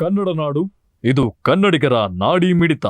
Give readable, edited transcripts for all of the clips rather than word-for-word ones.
ಕನ್ನಡ ನಾಡು, ಇದು ಕನ್ನಡಿಗರ ನಾಡಿ ಮಿಡಿತ.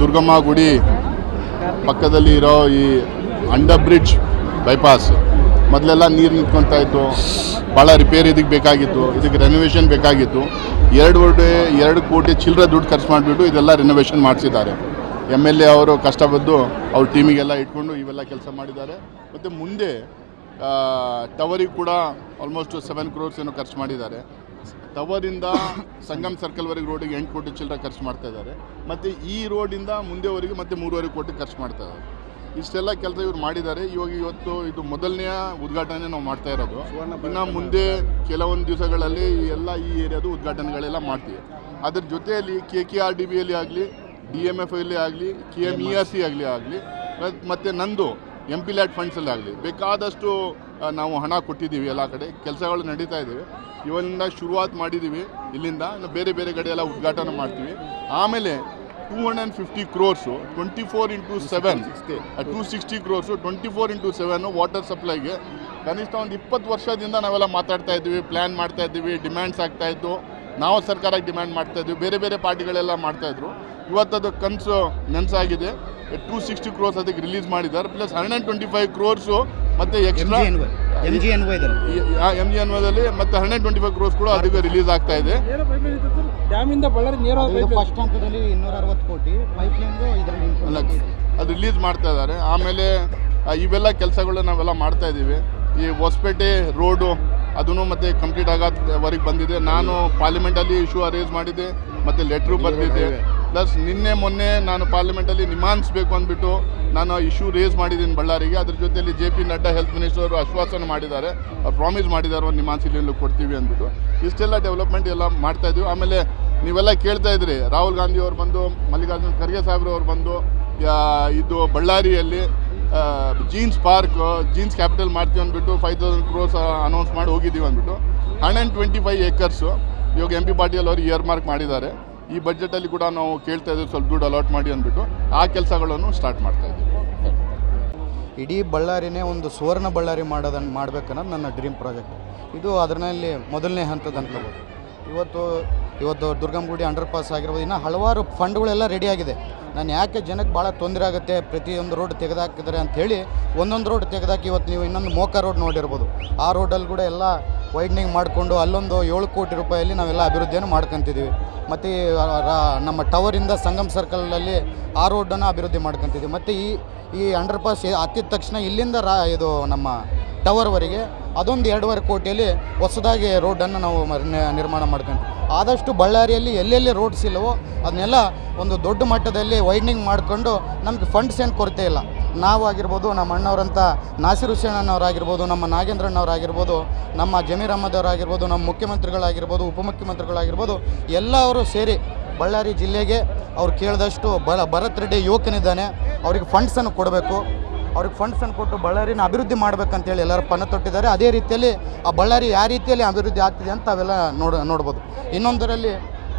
ದುರ್ಗಮ್ಮ ಗುಡಿ ಪಕ್ಕದಲ್ಲಿ ಇರೋ ಈ ಅಂಡರ್ ಬ್ರಿಡ್ಜ್ ಬೈಪಾಸ್ ಮೊದಲೆಲ್ಲ ನೀರು ನಿಂತ್ಕೊತಾ ಇತ್ತು, ಭಾಳ ರಿಪೇರಿ ಇದಕ್ಕೆ ಬೇಕಾಗಿತ್ತು, ಇದಕ್ಕೆ ರೆನೋವೇಷನ್ ಬೇಕಾಗಿತ್ತು. 2 ಕೋಟಿ ಚಿಲ್ಲರೆ ದುಡ್ಡು ಖರ್ಚು ಮಾಡಿಬಿಟ್ಟು ಇದೆಲ್ಲ ರಿನೋವೇಷನ್ ಮಾಡಿಸಿದ್ದಾರೆ. MLA ಅವರು ಕಷ್ಟಪಟ್ಟು ಅವ್ರ ಟೀಮಿಗೆಲ್ಲ ಇಟ್ಕೊಂಡು ಇವೆಲ್ಲ ಕೆಲಸ ಮಾಡಿದ್ದಾರೆ. ಮತ್ತು ಮುಂದೆ ಟವರಿಗೆ ಕೂಡ ಆಲ್ಮೋಸ್ಟ್ 7 crores ಏನೋ ಖರ್ಚು ಮಾಡಿದ್ದಾರೆ. ಟವರಿಂದ ಸಂಗಮ್ ಸರ್ಕಲ್ವರೆಗೆ ರೋಡಿಗೆ 8 ಕೋಟಿ ಚಿಲ್ಲರೆ ಖರ್ಚು ಮಾಡ್ತಾ ಇದ್ದಾರೆ. ಮತ್ತು ಈ ರೋಡಿಂದ ಮುಂದೆವರೆಗೆ ಮತ್ತೆ 3.5 ಕೋಟಿ ಖರ್ಚು ಮಾಡ್ತಾ ಇದ್ದಾರೆ. ಇಷ್ಟೆಲ್ಲ ಕೆಲಸ ಇವ್ರು ಮಾಡಿದ್ದಾರೆ. ಇವತ್ತು ಇದು ಮೊದಲನೆಯ ಉದ್ಘಾಟನೆ ನಾವು ಮಾಡ್ತಾ ಇರೋದು. ಇನ್ನು ಮುಂದೆ ಕೆಲವೊಂದು ದಿವಸಗಳಲ್ಲಿ ಈ ಏರಿಯಾದು ಉದ್ಘಾಟನೆಗಳೆಲ್ಲ ಮಾಡ್ತೀವಿ. ಅದ್ರ ಜೊತೆಯಲ್ಲಿ KKRDBಯಲ್ಲಿ ಆಗಲಿ, DMFಲ್ಲಿ ಆಗಲಿ, KMERC ಆಗಲಿ ಮತ್ತು ನಂದು MP ಲ್ಯಾಡ್ ಫಂಡ್ಸಲ್ಲಾಗಲಿ ಬೇಕಾದಷ್ಟು ನಾವು ಹಣ ಕೊಟ್ಟಿದ್ದೀವಿ. ಎಲ್ಲ ಕಡೆ ಕೆಲಸಗಳು ನಡೀತಾ ಇದ್ದಾವೆ. ಇವನ್ನ ಶುರುವಾತ್ ಮಾಡಿದ್ದೀವಿ. ಇಲ್ಲಿಂದ ಇನ್ನು ಬೇರೆ ಬೇರೆ ಕಡೆ ಎಲ್ಲ ಉದ್ಘಾಟನೆ ಮಾಡ್ತೀವಿ. ಆಮೇಲೆ 250 crores 24x7 260 crores 24x7 water ಸಪ್ಲೈಗೆ ಕನಿಷ್ಠ ಒಂದು 20 ವರ್ಷದಿಂದ ನಾವೆಲ್ಲ ಮಾತಾಡ್ತಾ ಇದ್ದೀವಿ, ಪ್ಲ್ಯಾನ್ ಮಾಡ್ತಾ ಇದ್ದೀವಿ, ಡಿಮ್ಯಾಂಡ್ಸ್ ಆಗ್ತಾಯಿತ್ತು. ನಾವು ಸರ್ಕಾರಕ್ಕೆ ಡಿಮ್ಯಾಂಡ್ ಮಾಡ್ತಾ ಇದ್ವಿ, ಬೇರೆ ಬೇರೆ ಪಾರ್ಟಿಗಳೆಲ್ಲ ಮಾಡ್ತಾಯಿದ್ರು. ಇವತ್ತದು ಕನಸು ನನಸಾಗಿದೆ. 260 crores ಅದಕ್ಕೆ ರಿಲೀಸ್ ಮಾಡಿದ್ದಾರೆ. ಪ್ಲಸ್ 125 crores ಮತ್ತು ಎಕ್ಸ್ಟ್ರಾ MGNYದಲ್ಲಿ ಮತ್ತು 125 crores ಕೂಡ ಅದಕ್ಕೆ ರಿಲೀಸ್ ಆಗ್ತಾ ಇದೆ. ಡ್ಯಾಮಿಂದ ಬಳ್ಳಾರಿ ನೇರ ಫಸ್ಟ್ ಹಂತದಲ್ಲಿ 260 ಕೋಟಿ ಪೈಪ್ಲೈನ್ದು ಇದರಲ್ಲಿ ಅದು ರಿಲೀಸ್ ಮಾಡ್ತಾ ಇದ್ದಾರೆ. ಆಮೇಲೆ ಇವೆಲ್ಲ ಕೆಲಸಗಳು ನಾವೆಲ್ಲ ಮಾಡ್ತಾ ಇದ್ದೀವಿ. ಈ ಹೊಸಪೇಟೆ ರೋಡು ಅದನ್ನು ಮತ್ತೆ ಕಂಪ್ಲೀಟ್ ಆಗೋವರೆಗೆ ಬಂದಿದೆ. ನಾನು ಪಾರ್ಲಿಮೆಂಟಲ್ಲಿ ಇಶ್ಯೂ ಅರೇಂಜ್ ಮಾಡಿದ್ದೆ ಮತ್ತು ಲೆಟ್ರು ಬರೆದಿದ್ದೆ. ಪ್ಲಸ್ ನಿನ್ನೆ ಮೊನ್ನೆ ನಾನು ಪಾರ್ಲಿಮೆಂಟಲ್ಲಿ ನಿಮಾನ್ಸ್ಬೇಕು ಅಂದ್ಬಿಟ್ಟು ನಾನು ಇಶ್ಯೂ ರೇಸ್ ಮಾಡಿದ್ದೀನಿ ಬಳ್ಳಾರಿಗೆ. ಅದ್ರ ಜೊತೆಯಲ್ಲಿ JP ನಡ್ಡಾ ಹೆಲ್ತ್ ಮಿನಿಸ್ಟರ್ ಅವರು ಆಶ್ವಾಸನೆ ಮಾಡಿದ್ದಾರೆ, ಪ್ರಾಮಿಸ್ ಮಾಡಿದ್ದಾರೆ ಒಂದು ನಿಮಾನ್ಸ್ ಇಲ್ಲಿ ಕೊಡ್ತೀವಿ ಅಂದ್ಬಿಟ್ಟು. ಇಷ್ಟೆಲ್ಲ ಡೆವಲಪ್ಮೆಂಟ್ ಎಲ್ಲ ಮಾಡ್ತಾ ಇದ್ದೀವಿ. ಆಮೇಲೆ ನೀವೆಲ್ಲ ಕೇಳ್ತಾ ಇದ್ರಿ, ರಾಹುಲ್ ಗಾಂಧಿ ಅವ್ರು ಬಂದು, ಮಲ್ಲಿಕಾರ್ಜುನ್ ಖರ್ಗೆ ಸಾಹೇಬ್ರು ಅವ್ರು ಬಂದು ಇದು ಬಳ್ಳಾರಿಯಲ್ಲಿ ಜೀನ್ಸ್ ಪಾರ್ಕ್, ಜೀನ್ಸ್ ಕ್ಯಾಪಿಟಲ್ ಮಾಡ್ತೀವಿ ಅಂದ್ಬಿಟ್ಟು 5000 crores ಅನೌನ್ಸ್ ಮಾಡಿ ಹೋಗಿದ್ದೀವಿ ಅಂದ್ಬಿಟ್ಟು 125 acres ಇವಾಗ MP ಪಾಟೀಲ್ ಅವರು ಇಯರ್ ಮಾರ್ಕ್ ಮಾಡಿದ್ದಾರೆ. ಈ ಬಜೆಟಲ್ಲಿ ಕೂಡ ನಾವು ಕೇಳ್ತಾ ಇದ್ದೀವಿ ಸ್ವಲ್ಪ ದುಡ್ಡು ಅಲಾಟ್ ಮಾಡಿ ಅಂದ್ಬಿಟ್ಟು ಆ ಕೆಲಸಗಳನ್ನು ಸ್ಟಾರ್ಟ್ ಮಾಡ್ತಾ ಇದ್ದೀವಿ. ಇಡೀ ಬಳ್ಳಾರಿನೇ ಒಂದು ಸುವರ್ಣ ಬಳ್ಳಾರಿ ಮಾಡಬೇಕನ್ನೋದು ನನ್ನ ಡ್ರೀಮ್ ಪ್ರಾಜೆಕ್ಟ್. ಇದು ಅದರಲ್ಲಿ ಮೊದಲನೇ ಹಂತದ ಅನ್ಕೋಬೋದು. ಇವತ್ತು ದುರ್ಗಂಗುಡಿ ಅಂಡರ್ ಪಾಸ್ ಆಗಿರ್ಬೋದು, ಇನ್ನು ಹಲವಾರು ಫಂಡ್ಗಳೆಲ್ಲ ರೆಡಿಯಾಗಿದೆ. ನಾನು ಯಾಕೆ ಜನಕ್ಕೆ ಭಾಳ ತೊಂದರೆ ಆಗುತ್ತೆ, ಪ್ರತಿಯೊಂದು ರೋಡ್ ತೆಗೆದಾಕಿದ್ದಾರೆ ಅಂಥೇಳಿ ಒಂದೊಂದು ರೋಡ್ ತೆಗೆದಾಕಿ ಇವತ್ತು ನೀವು ಇನ್ನೊಂದು ಮೋಕ ರೋಡ್ ನೋಡಿರ್ಬೋದು. ಆ ರೋಡಲ್ಲಿ ಕೂಡ ಎಲ್ಲ ವೈಡ್ನಿಂಗ್ ಮಾಡಿಕೊಂಡು ಅಲ್ಲೊಂದು 7 ಕೋಟಿ ರೂಪಾಯಲ್ಲಿ ನಾವೆಲ್ಲ ಅಭಿವೃದ್ಧಿಯನ್ನು ಮಾಡ್ಕೊತಿದ್ದೀವಿ. ಮತ್ತು ನಮ್ಮ ಟವರಿಂದ ಸಂಗಮ್ ಸರ್ಕಲಲ್ಲಿ ಆ ರೋಡನ್ನು ಅಭಿವೃದ್ಧಿ ಮಾಡ್ಕೊತಿದ್ದೀವಿ. ಮತ್ತು ಈ ಅಂಡರ್ ಪಾಸ್ ಹತ್ತಿದ ತಕ್ಷಣ ಇಲ್ಲಿಂದ ಇದು ನಮ್ಮ ಟವರ್ವರೆಗೆ ಅದೊಂದು 2.5 ಕೋಟಿಯಲ್ಲಿ ಹೊಸದಾಗಿ ರೋಡನ್ನು ನಾವು ನಿರ್ಮಾಣ ಮಾಡ್ಕೊಂತೀವಿ. ಆದಷ್ಟು ಬಳ್ಳಾರಿಯಲ್ಲಿ ಎಲ್ಲೆಲ್ಲಿ ರೋಡ್ಸ್ ಇಲ್ಲವೋ ಅದನ್ನೆಲ್ಲ ಒಂದು ದೊಡ್ಡ ಮಟ್ಟದಲ್ಲಿ ವೈಡ್ನಿಂಗ್ ಮಾಡಿಕೊಂಡು ನಮಗೆ ಫಂಡ್ಸ್ ಏನು ಕೊರತೆ ಇಲ್ಲ. ನಾವಾಗಿರ್ಬೋದು, ನಮ್ಮ ಅಣ್ಣವರಂಥ ನಾಸಿರ್ ಹುಸೇನವರಾಗಿರ್ಬೋದು, ನಮ್ಮ ನಾಗೇಂದ್ರಣ್ಣವರಾಗಿರ್ಬೋದು, ನಮ್ಮ ಜಮೀರ್ ಅಹಮದ್ ಅವರಾಗಿರ್ಬೋದು, ನಮ್ಮ ಮುಖ್ಯಮಂತ್ರಿಗಳಾಗಿರ್ಬೋದು, ಉಪಮುಖ್ಯಮಂತ್ರಿಗಳಾಗಿರ್ಬೋದು, ಎಲ್ಲರೂ ಸೇರಿ ಬಳ್ಳಾರಿ ಜಿಲ್ಲೆಗೆ ಅವ್ರು ಕೇಳಿದಷ್ಟು ಭರತ್ ರೆಡ್ಡಿ ಯುವಕನಿದ್ದಾನೆ, ಅವ್ರಿಗೆ ಫಂಡ್ಸನ್ನು ಕೊಡಬೇಕು. ಅವ್ರಿಗೆ ಫಂಡ್ಸನ್ನು ಕೊಟ್ಟು ಬಳ್ಳಾರಿನ ಅಭಿವೃದ್ಧಿ ಮಾಡಬೇಕಂತೇಳಿ ಎಲ್ಲರೂ ಪಣ ತೊಟ್ಟಿದ್ದಾರೆ. ಅದೇ ರೀತಿಯಲ್ಲಿ ಆ ಬಳ್ಳಾರಿ ಯಾವ ರೀತಿಯಲ್ಲಿ ಅಭಿವೃದ್ಧಿ ಆಗ್ತಿದೆ ಅಂತ ಅವೆಲ್ಲ ನೋಡ್ಬೋದು. ಇನ್ನೊಂದರಲ್ಲಿ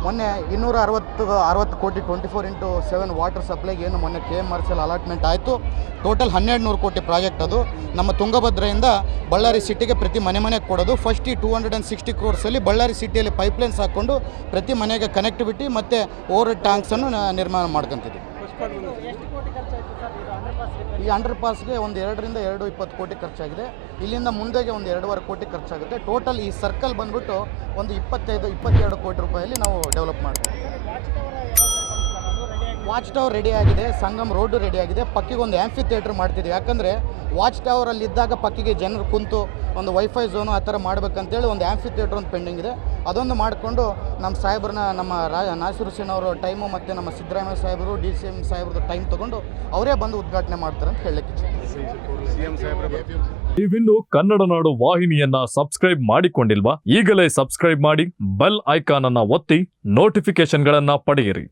ಮೊನ್ನೆ 260 ಕೋಟಿ 24x7 ವಾಟರ್ ಸಪ್ಲೈಗೆ ಏನು ಮೊನ್ನೆ KMRCL ಅಲಾಟ್ಮೆಂಟ್ ಆಯಿತು. ಟೋಟಲ್ 1200 ಕೋಟಿ ಪ್ರಾಜೆಕ್ಟ್ ಅದು. ನಮ್ಮ ತುಂಗಭದ್ರೆಯಿಂದ ಬಳ್ಳಾರಿ ಸಿಟಿಗೆ ಪ್ರತಿ ಮನೆಗೆ ಕೊಡೋದು. ಫಸ್ಟ್ ಈ 260 crores ಬಳ್ಳಾರಿ ಸಿಟಿಯಲ್ಲಿ ಪೈಪ್ಲೈನ್ಸ್ ಹಾಕ್ಕೊಂಡು ಪ್ರತಿ ಮನೆಗೆ ಕನೆಕ್ಟಿವಿಟಿ ಮತ್ತು ಓವರ್ ಟ್ಯಾಂಕ್ಸನ್ನು ನಿರ್ಮಾಣ ಮಾಡ್ಕೊತಿದ್ವಿ. ಈ ಅಂಡರ್ ಪಾಸ್ಗೆ ಒಂದು 2ರಿಂದ 2.20 ಕೋಟಿ ಖರ್ಚಾಗಿದೆ. ಇಲ್ಲಿಂದ ಮುಂದೆಗೆ ಒಂದು 2.5 ಕೋಟಿ ಖರ್ಚಾಗುತ್ತೆ. ಟೋಟಲ್ ಈ ಸರ್ಕಲ್ ಬಂದ್ಬಿಟ್ಟು ಒಂದು 22 ಕೋಟಿ ರೂಪಾಯಲ್ಲಿ ನಾವು ಡೆವಲಪ್ ಮಾಡ್ತೀವಿ. ವಾಚ್ ಟವರ್ ರೆಡಿ ಆಗಿದೆ, ಸಂಗಮ್ ರೋಡು ರೆಡಿ ಆಗಿದೆ. ಪಕ್ಕಿಗೆ ಒಂದು ಆ್ಯಂಫಿ ಥಿಯೇಟ್ರ್ ಮಾಡ್ತಿದ್ದೀವಿ. ಯಾಕಂದರೆ ವಾಚ್ ಟವರಲ್ಲಿ ಇದ್ದಾಗ ಪಕ್ಕಿಗೆ ಜನರು ಕುಂತು ಒಂದು ವೈಫೈ ಝೋನು ಆ ಥರ ಮಾಡ್ಬೇಕಂತೇಳಿ ಒಂದು ಆ್ಯಂಫಿ ಥಿಯೇಟ್ರ್ ಒಂದು ಪೆಂಡಿಂಗ್ ಇದೆ. ಅದೊಂದು ಮಾಡಿಕೊಂಡು ನಮ್ಮ ಸಾಹೇಬ್ರನ್ನ, ನಮ್ಮ ನಾಸಿರ್ ಹುಸೇನ್ ಅವರು ಟೈಮು ಮತ್ತು ನಮ್ಮ ಸಿದ್ದರಾಮಯ್ಯ ಸಾಹೇಬರು DCM ಸಾಹೇಬ್ರದ್ದು ಟೈಮ್ ತೊಗೊಂಡು ಅವರೇ ಬಂದು ಉದ್ಘಾಟನೆ ಮಾಡ್ತಾರೆ ಅಂತ ಹೇಳಲಿಕ್ಕೆ ನೀವಿನ್ನು ಕನ್ನಡ ನಾಡು ವಾಹಿನಿಯನ್ನ ಸಬ್ಸ್ಕ್ರೈಬ್ ಮಾಡಿಕೊಂಡಿಲ್ವಾ? ಈಗಲೇ ಸಬ್ಸ್ಕ್ರೈಬ್ ಮಾಡಿ, ಬೆಲ್ ಐಕಾನ್ ಅನ್ನ ಒತ್ತಿ ನೋಟಿಫಿಕೇಶನ್ಗಳನ್ನ ಪಡೆಯಿರಿ.